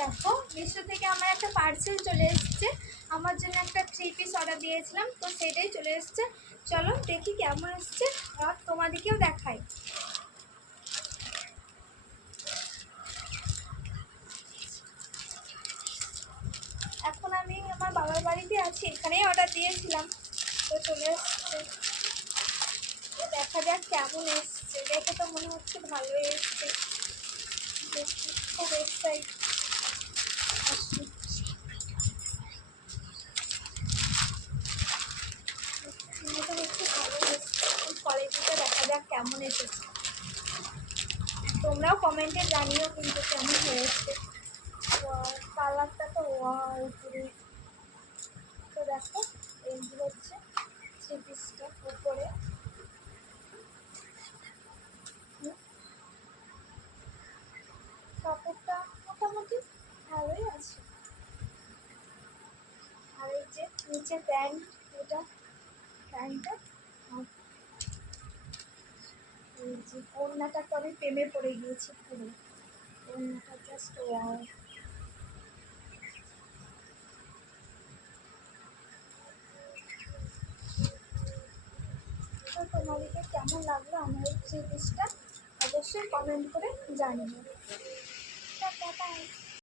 দেখো মিশো থেকে আমার একটা পার্সেল চলে এসেছে। আমার জন্য একটা 3 পিস অর্ডার দিয়েছিলাম, তো সেটাই চলে এসেছে। চলো দেখি কেমন এসছে আর তোমাদেরকেও দেখাই। এখন আমি আমার বাবার বাড়িতে আছি, এখানেই অর্ডার দিয়েছিলাম, তো চলে এসছে। দেখা যাক কেমন এসছে, দেখে তো মনে হচ্ছে ভালোই এসছে। দেখি, খুব এক্সাইট। মনে হচ্ছে ভালো এসছে, কোয়ালিটিটা দেখা যাক কেমন এসেছে। তোমরাও কমেন্টে জানিও কিন্তু কেমন হয়েছে। কালারটা তো উপরে, তো দেখো এইগুলো হচ্ছে 3 পিসটা উপরে। কাপড়টা মোটামুটি ভালোই আছে। আর এই যে নিচে প্যান্ট, এটা প্যান্টটা, এই যে ওড়নাটা তো আমি প্রেমে পড়ে গিয়েছি পুরো। ওড়নাটা জাস্ট ওয়াও। তো তোমাদেরকে কেমন লাগলো আমার এই 3 পিসটা অবশ্যই কমেন্ট করে জানিও। Tata bye.